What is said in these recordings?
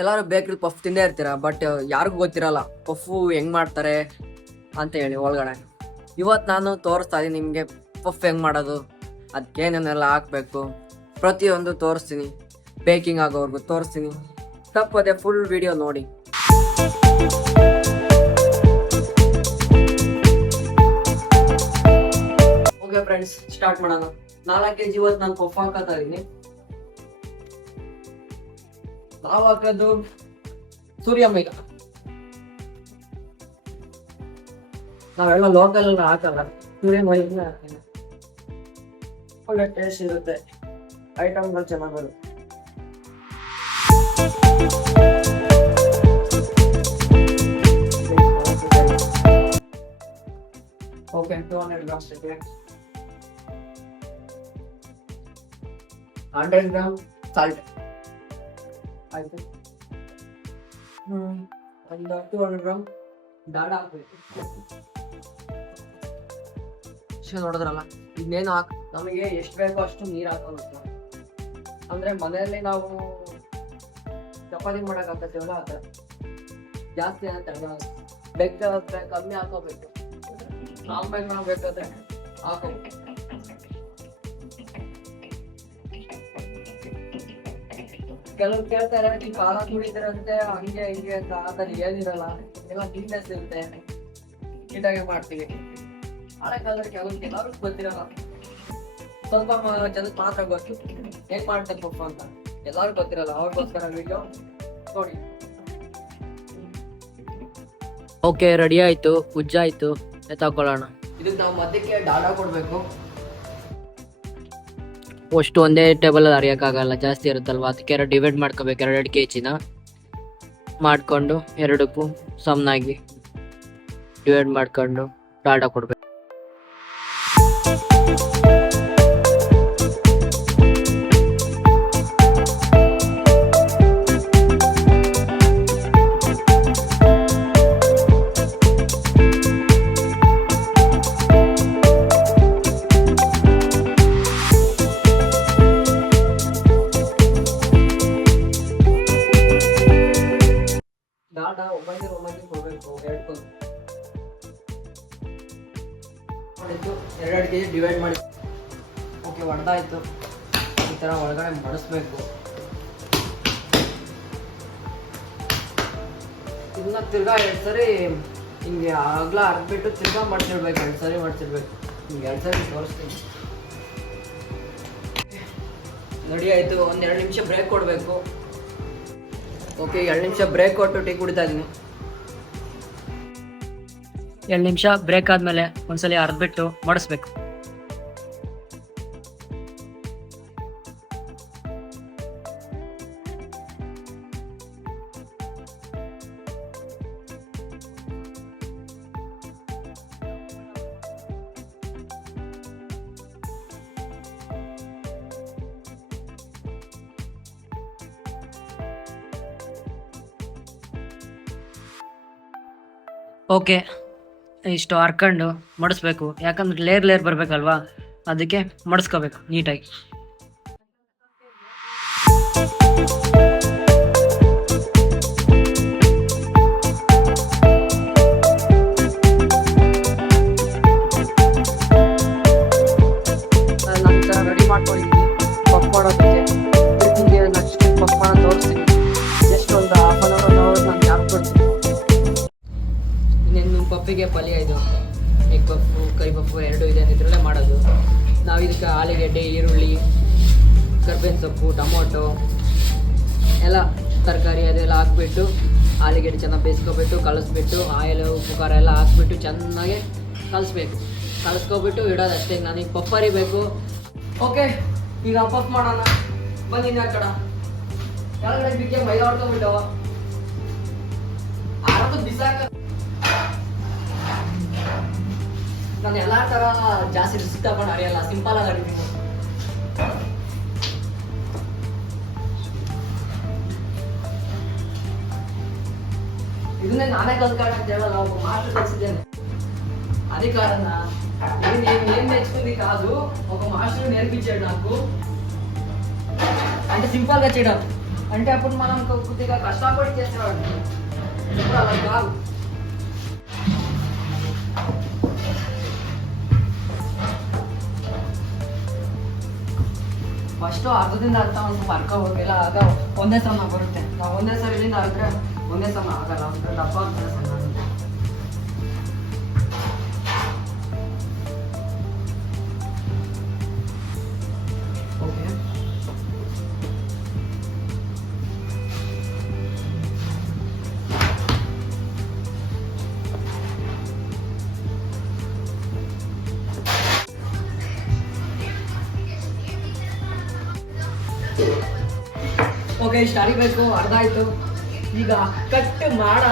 ಎಲ್ಲರೂ ಬೇಕ್ರಿ ಪಫ್ ತಿಂದೇ ಇರ್ತೀರ, ಬಟ್ ಯಾರಿಗೂ ಗೊತ್ತಿರಲ್ಲ ಪಫ್ಫು ಹೆಂಗ್ ಮಾಡ್ತಾರೆ ಅಂತ ಹೇಳಿ ಒಳಗಡೆ. ಇವತ್ತು ನಾನು ತೋರಿಸ್ತಾ ಇದ್ದೀನಿ ನಿಮಗೆ ಪಫ್ ಹೆಂಗ್ ಮಾಡೋದು, ಅದಕ್ಕೇನೇನೆಲ್ಲ ಹಾಕಬೇಕು ಪ್ರತಿಯೊಂದು ತೋರಿಸ್ತೀನಿ. ಬೇಕಿಂಗ್ ಆಗೋವರೆಗೂ ತೋರಿಸ್ತೀನಿ. ತಪ್ಪದೆ ಫುಲ್ ವಿಡಿಯೋ ನೋಡಿ. ಓಕೆ ಫ್ರೆಂಡ್ಸ್, ಸ್ಟಾರ್ಟ್ ಮಾಡೋಣ. 4 kg ಇವತ್ತು ನಾನು ಪಫ್ ಹಾಕತ್ತಾ ಇದೀನಿ. ನಾವು ಹಾಕೋದು ಸೂರ್ಯಮೈದ. ನಾವೆಲ್ಲ ಲೋಕಲ್ ಎಲ್ಲ ಹಾಕಲ್ಲ, ಸೂರ್ಯಮೈದ ಹಾಕ್ತೀನಿ. ಒಳ್ಳೆ ಟೇಸ್ಟ್ ಇರುತ್ತೆ, ಐಟಮ್ಗಳು ಚೆನ್ನಾಗಿ ಬರುತ್ತೆ. ಓಕೆ, 200 grams ಇದೆ. 100 grams ಸಾಲ್ಟ್ ಆಯ್ತು. ಒಂದು 200 grams ದಾಡ ಹಾಕ್ಬೇಕು. ನೋಡಿದ್ರಲ್ಲ, ಇನ್ನೇನು ನಮಗೆ ಎಷ್ಟು ಬೇಕೋ ಅಷ್ಟು ನೀರು ಹಾಕೋಬೇಕು. ಅಂದ್ರೆ ಮನೆಯಲ್ಲಿ ನಾವು ಚಪಾತಿ ಮಾಡಕ್ ಹಾಕತ್ತೀವಲ್ಲ, ಆ ಥರ ಜಾಸ್ತಿ ಬೇಕಾದ್ರೆ ಕಮ್ಮಿ ಹಾಕೋಬೇಕು. ಆಮೇಲೆ ನಾವು ಬೇಕಾದ್ರೆ ಹಾಕೋಬೇಕು. ಕೆಲವ್ರು ಕೇಳ್ತಾರೆ, ಈ ಖಾರ ಕುಡಿದ್ರಂತೆ ಹಂಗೆ ಹಿಂಗೆ ಅಂತ. ಆ ಥರ ಏನಿರಲ್ಲ, ಎಲ್ಲ ನೀಟ್ನೆಸ್ ಇರುತ್ತೆ, ನೀಟಾಗಿ ಮಾಡ್ತೀವಿ. ಹಳೆ ಕಾಲದಲ್ಲಿ ಕೆಲವ್ರಿಗೆ ಗೊತ್ತಿರಲ್ಲ, ಸ್ವಲ್ಪ ಜನಕ್ಕೆ ಮಾತ್ರ ಗೊತ್ತು ಹೆಂಗ್ ಮಾಡ್ತಾರೆ ಪಪ್ಪ ಅಂತ. ಎಲ್ಲರೂ ಗೊತ್ತಿರಲ್ಲ, ಅವ್ರಿಗೋಸ್ಕರ ವಿಡಿಯೋ ನೋಡಿ. ಓಕೆ, ರೆಡಿ ಆಯ್ತು, ಉಜ್ಜಾಯ್ತು, ತಗೊಳ್ಳೋಣ. ಇದಕ್ಕೆ ನಾವು ಮಧ್ಯಕ್ಕೆ ಡಾಡಾ ಕೊಡ್ಬೇಕು. ಅಷ್ಟು ಒಂದೇ ಟೇಬಲ್ ಅರಿಯೋಕ್ಕಾಗಲ್ಲ, ಜಾಸ್ತಿ ಇರುತ್ತಲ್ವ, ಅದಕ್ಕೆ ಡಿವೈಡ್ ಮಾಡ್ಕೋಬೇಕು. 2 kg ಮಾಡಿಕೊಂಡು ಎರಡಕ್ಕೂ ಸಮನಾಗಿ ಡಿವೈಡ್ ಮಾಡ್ಕೊಂಡು ಡಾಡಾ ಕೊಡ್ಬೇಕು. ಡಾಟಾ ಒಮ್ಮೆ ಕೊಡಬೇಕು. 2 kg ಡಿವೈಡ್ ಮಾಡಿ. ಓಕೆ, ಹೊಡೆದಾಯ್ತು. ಈ ಥರ ಒಳಗಡೆ ಮಡಿಸ್ಬೇಕು. ಇದನ್ನ ತಿರ್ಗಾ 2 ಸರಿ ಹಿಂಗೆ ಅಗಲ ಹರಿದ್ಬಿಟ್ಟು ತಿರ್ಗಾ ಮಾಡ್ತಿರ್ಬೇಕು. 2 ಸರಿ ಮಾಡ್ತಿರ್ಬೇಕು. ಹಿಂಗೆ 2 ಸರಿ ತೋರಿಸ್ತೀನಿ. ರೆಡಿ ಆಯಿತು. ಒಂದು 2 ನಿಮಿಷ ಬ್ರೇಕ್ ಕೊಡಬೇಕು. ಓಕೆ, 2 ನಿಮಿಷ ಬ್ರೇಕ್ ಕೊಟ್ಟು ಟೀ ಕುಡಿತಾ ಇದ್ದೀನಿ. 2 ನಿಮಿಷ ಬ್ರೇಕ್ ಆದಮೇಲೆ ಒಂದ್ಸಲಿ ಹರಿದ್ಬಿಟ್ಟು ಮಡಿಸ್ಬೇಕು. ಓಕೆ, ಇಷ್ಟು ಹರ್ಕೊಂಡು ಮಡಿಸ್ಬೇಕು. ಯಾಕಂದ್ರೆ ಲೇಯರ್ ಬರಬೇಕಲ್ವಾ, ಅದಕ್ಕೆ ಮಡಿಸ್ಕೋಬೇಕು ನೀಟಾಗಿ. ನಂತರ ರೆಡಿ ಮಾಡ್ಕೊಂಡಿದ್ದೀನಿ ಪಫ್ ಮಾಡೋದಕ್ಕೆ. ನಿಮಗೆ ನೆಕ್ಸ್ಟ್ ಪಫ್ ಮಾಡೋದು ತೋರಿಸ್ತೀನಿ. ಜಸ್ಟ್ ಒಂದು 1/2 hour ನಾನು ಯಾಕೆ ಕೊಡ್ತೀನಿ. ಇನ್ನೇನು ಪಫಿಗೆ ಪಲ್ಯ ಇದು, ಎಗ್ ಪಫು, ಕರಿ ಪಫು 2 ಇದೆ. ಇದರಲ್ಲೇ ಮಾಡೋದು ನಾವು. ಇದಕ್ಕೆ ಆಲೂಗೆಡ್ಡೆ, ಈರುಳ್ಳಿ, ಕರ್ಬೇವಿನ ಸೊಪ್ಪು, ಟೊಮೊಟೊ ಎಲ್ಲ ತರಕಾರಿ ಅದೆಲ್ಲ ಹಾಕ್ಬಿಟ್ಟು ಆಲೂಗೆಡ್ಡೆ ಚೆನ್ನಾಗಿ ಬೇಯಿಸ್ಕೊಬಿಟ್ಟು ಕಲಿಸ್ಬಿಟ್ಟು ಆಯಿಲು, ಉಪ್ಪು, ಖಾರ ಎಲ್ಲ ಹಾಕ್ಬಿಟ್ಟು ಚೆನ್ನಾಗಿ ಕಲಿಸ್ಕೊಬಿಟ್ಟು ಇಡೋದು ಅಷ್ಟೇ. ನನಗೆ ಪಫ್ ಅರಿಬೇಕು. ಓಕೆ, ಈಗ ಪಫ್ ಮಾಡೋಣ ಬನ್ನಿ. ಆ ಕಡೆ ಕೆಳಗಡೆ ಬಿಕ್ಕೆ ಮೈದಾ ಹೊಡ್ಕೊಂಡ್ಬಿಟ್ಟು ಆರೋದು ಬಿಸಾಕ. ನಾನು ಎಲ್ಲ ಥರ ಜಾಸ್ತಿ ರಿಸ್ಕ್ ತಗೊಂಡು ಅರಿಯಲ್ಲ, ಸಿಂಪಲ್ ಆಗಿ ಅರಿತೀನಿ. ಇದನ್ನೇ ನಾನೇ ಕಲ್ತ್ಕೊಂಡೆ ಅಂತ ಹೇಳಲ್ಲ, ಒಬ್ಬ ಮಾಸ್ಟರ್ ಕಲಿಸಿದ್ದೇನೆ. అదే కాదన్నా, నేను నేర్చుకుంది కాదు, ఒక మాస్టర్ నేర్పించాడు నాకు. అంటే సింపుల్ గా చేయడం, అంటే అప్పుడు మనం కొద్దిగా కష్టపడి చేసేవాడు. ఇప్పుడు అలా కాదు. ಫಸ್ಟು ಅರ್ಧದಿಂದ ಅರ್ಧ ಒಂದು ಬರ್ಕ ಹೋಗಿಲ್ಲ, ಆಗ ಒಂದೇ ಸಮ ಬರುತ್ತೆ. ನಾವು ಒಂದೇ ಸಲ ಇಲ್ಲಿಂದ ಅರ್ದ್ರೆ ಒಂದೇ ಸಮ ಆಗಲ್ಲ, ಒಂದು ಡಬ್ಬ ಆಗ್ತದೆ ಸಣ್ಣ. ಓಕೆ, ಓಕೆ, ಇಷ್ಟು ಅರಿಬೇಕು. ಅರ್ಧ ಆಯ್ತು. ಈಗ ಕಟ್ ಮಾಡೋಣ.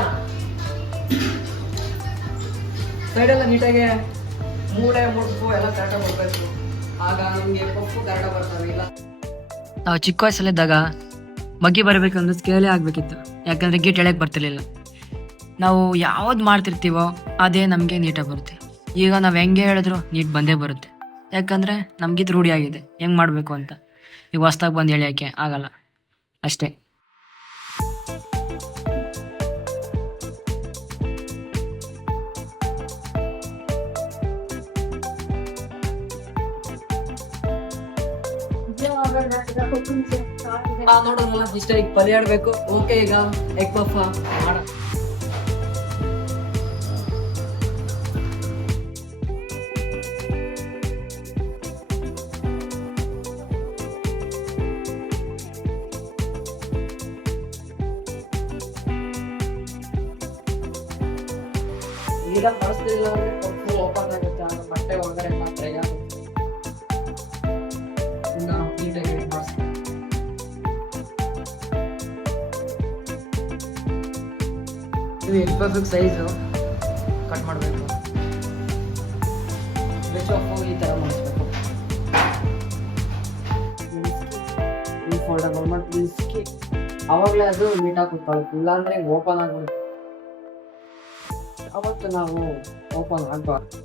ಸೈಡೆಲ್ಲ ನೀಟಾಗಿ ಮೂಳೆ ಮುಡ್ಪು ಎಲ್ಲ ಕರೆಕ್ಟಾಗಿ ಬರಬೇಕು. ಆಗ ನಮಗೆ ಪಪ್ಪು ಕರೆಕ್ಟಾಗಿ ಬರ್ತವೆ. ಇಲ್ಲ ನಾವು ಚಿಕ್ಕ ವಯಸ್ಸಲ್ಲಿದ್ದಾಗ ಮಗ್ಗಿ ಬರಬೇಕಂದ್ರೆ ಸ್ಕೇಲೇ ಆಗಬೇಕಿತ್ತು, ಯಾಕಂದರೆ ಗೀಟ್ ಎಳೆಯಕ್ಕೆ ಬರ್ತಿರ್ಲಿಲ್ಲ. ನಾವು ಯಾವ್ದು ಮಾಡ್ತಿರ್ತೀವೋ ಅದೇ ನಮಗೆ ನೀಟಾಗಿ ಬರುತ್ತೆ. ಈಗ ನಾವು ಹೆಂಗೆ ಹೇಳಿದ್ರು ನೀಟ್ ಬಂದೇ ಬರುತ್ತೆ, ಯಾಕಂದರೆ ನಮಗಿದು ರೂಢಿ ಆಗಿದೆ ಹೆಂಗೆ ಮಾಡಬೇಕು ಅಂತ. ಈಗ ಹೊಸ್ದಾಗಿ ಬಂದು ಎಳೆಯೋಕ್ಕೆ ಆಗಲ್ಲ ಅಷ್ಟೇ. ನೋಡೋಣ, ಇಷ್ಟ ಈಗ ಪಲ್ಯ ಆಡ್ಬೇಕು. ಓಕೆ, ಈಗ ಎಗ್ ಪಫ್ ಮಾಡೋಣ. ಈಗ ಬಳಸ್ತಿಲ್ಲ ಅಂದ್ರೆ ಪಪ್ಪು ಓಪನ್ ಆಗುತ್ತೆ, ಆಗ ಬಟ್ಟೆ ಒಳಗಡೆ ಮಾತ್ರ ಆಗುತ್ತೆ. ಇನ್ನು ನೀಟಾಗಿ ಬಳಸ್ತೀವಿ. ಇದು ಎಗ್ ಪಫಿಗೆ ಸೈಜು ಕಟ್ ಮಾಡಬೇಕು. ವೆಜ್ ಪಫು ಈ ಥರ ಮಾಡಿಸ್ಬೇಕು. ಈ ಫೋಲ್ಡರ್ ಮಾಡಿ ಇಸ್ಕಿ ಅವಾಗಲೇ ಅದು ನೀಟಾಗಿ ಕೂತ್ಕೊಳ್ಳುತ್ತೆ. ಇಲ್ಲಾಂದ್ರೆ ಓಪನ್ ಆಗ್ಬಿಡುತ್ತೆ. ಅವತ್ತು ನಾವು ಓಪನ್ ಆಗಬಾರ್ದು.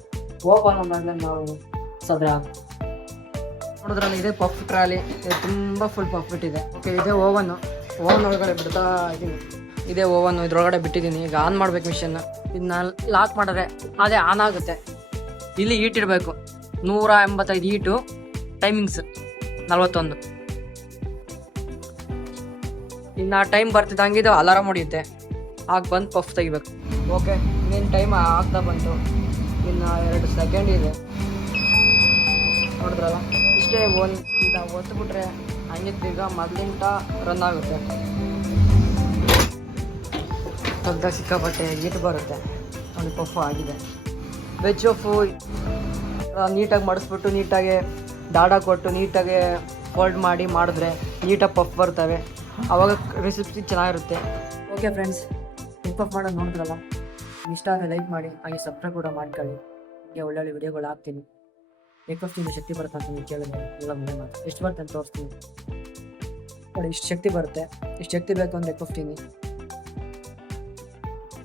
ಓಪನ್ ಆದಾಗಲೇ ನಾವು ಸದ್ರೆ ಆಗ್ತೀವಿ. ನೋಡಿದ್ರಲ್ಲ, ಇದೆ ಪಫ್ ಟ್ರಾಲಿ. ಇದು ತುಂಬ ಫುಲ್ ಪಫ್ ಬಿಟ್ಟಿದೆ. ಓಕೆ, ಇದೆ ಓವನ್ ಒಳಗಡೆ ಬಿಡ್ತಾ ಇದ್ದೀನಿ. ಇದೇ ಓವನ್ ಇದ್ರೊಳಗಡೆ ಬಿಟ್ಟಿದ್ದೀನಿ. ಈಗ ಆನ್ ಮಾಡ್ಬೇಕು ಮಿಷನ್ನ. ಇದನ್ನ ಲಾಕ್ ಮಾಡಿದ್ರೆ ಅದೇ ಆನ್ ಆಗುತ್ತೆ. ಇಲ್ಲಿ ಹೀಟ್ ಇಡಬೇಕು, 185 ಹೀಟು. ಟೈಮಿಂಗ್ಸ್ 41. ಇನ್ನು ಟೈಮ್ ಬರ್ತಿದ್ದಂಗೆ ಇದು ಅಲಾರಾಮ್ ಹೊಡಿಯುತ್ತೆ. ಆಗ ಬಂದು ಪಫ್ ತೆಗಿಬೇಕು. ಓಕೆ, ಇನ್ನೇನು ಟೈಮ್ ಆಗ್ತಾ ಬಂತು. ಇನ್ನು 2 ಸೆಕೆಂಡ್ ಇದೆ. ನೋಡಿದ್ರಲ್ಲ, ಇಷ್ಟೇ. ಈಗ ಒತ್ತುಬಿಟ್ರೆ ಹಂಗೆ ಈಗ ಮೊದಲಿಂದ ರನ್ ಆಗುತ್ತೆ. ಸ್ವಲ್ಪ ಸಿಕ್ಕಾಪಟ್ಟೆ ಹೀಟ್ ಬರುತ್ತೆ. ಒಂದು ಪಫು ಆಗಿದೆ. ವೆಜ್ ಪಫು ನೀಟಾಗಿ ಮಡಿಸ್ಬಿಟ್ಟು, ನೀಟಾಗಿ ದಾಡ ಕೊಟ್ಟು, ನೀಟಾಗಿ ಫೋಲ್ಡ್ ಮಾಡಿ ಮಾಡಿದ್ರೆ ನೀಟಾಗಿ ಪಫ್ ಬರ್ತವೆ. ಆವಾಗ ರೆಸಿಪಿ ಚೆನ್ನಾಗಿರುತ್ತೆ. ಓಕೆ ಫ್ರೆಂಡ್ಸ್, ಎಗ್ ಪಫ್ ಮಾಡೋದು ನೋಡಿದ್ರಲ್ಲ, ಇಷ್ಟ ಆದರೆ ಲೈಕ್ ಮಾಡಿ, ಹಾಗೆ ಸಬ್ಸ್ಕ್ರೈಬ್ ಕೂಡ ಮಾಡ್ಕೊಳ್ಳಿ. ಹೀಗೆ ಒಳ್ಳೊಳ್ಳೆ ವಿಡಿಯೋಗಳು ಹಾಕ್ತೀನಿ. ಎಗ್ ಪಫ್ ತಿಂದು ಶಕ್ತಿ ಬರುತ್ತೆ ಅಂತ ನೀವು ಕೇಳಿದ್ರೆ ಎಲ್ಲ ಮುಂದೆ ಮಾತು ಎಷ್ಟು ಬರುತ್ತೆ ಅಂತ ತೋರಿಸ್ತೀನಿ ನೋಡಿ. ಇಷ್ಟು ಶಕ್ತಿ ಬರುತ್ತೆ. ಇಷ್ಟು ಶಕ್ತಿ ಬೇಕು ಅಂದರೆ ಎಗ್ ಪಫ್ ತಿನ್ನಿ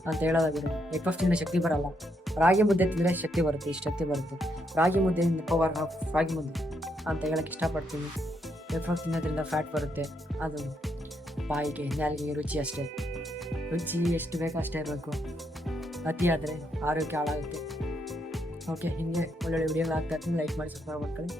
ಅಂತ ಹೇಳೋದಾಗಿದೆ. ಎಗ್ ಪಫ್ ತಿಂದರೆ ಶಕ್ತಿ ಬರಲ್ಲ. ರಾಗಿ ಮುದ್ದೆ ತಿಂದರೆ ಶಕ್ತಿ ಬರುತ್ತೆ, ಇಷ್ಟು ಶಕ್ತಿ ಬರುತ್ತೆ. ರಾಗಿ ಮುದ್ದೆಯಿಂದ ಪವರ್ ಆಫ್ ರಾಗಿ ಮುದ್ದೆ ಅಂತ ಹೇಳೋಕ್ಕೆ ಇಷ್ಟಪಡ್ತೀನಿ. ಎಗ್ ಪಫ್ ತಿನ್ನೋದ್ರಿಂದ ಫ್ಯಾಟ್ ಬರುತ್ತೆ. ಅದು ಬಾಯಿಗೆ ನಾಲಿಗೆಗೆ ರುಚಿ ಅಷ್ಟೇ. ರುಚಿ ಎಷ್ಟು ಬೇಕೋ ಅಷ್ಟೇ ಇರಬೇಕು. ಅತಿ ಆದರೆ ಆರೋಗ್ಯ ಹಾಳಾಗುತ್ತೆ. ಓಕೆ, ಹೀಗೆ ಒಳ್ಳೊಳ್ಳೆ ವಿಡಿಯೋಗಳು ಆಗ್ತಾ ಇರ್ತೀನಿ. ಲೈಕ್ ಮಾಡಿ, ಸಬ್ಸ್ಕ್ರೈಬ್ ಮಾಡ್ಕೊಳ್ಳಿ.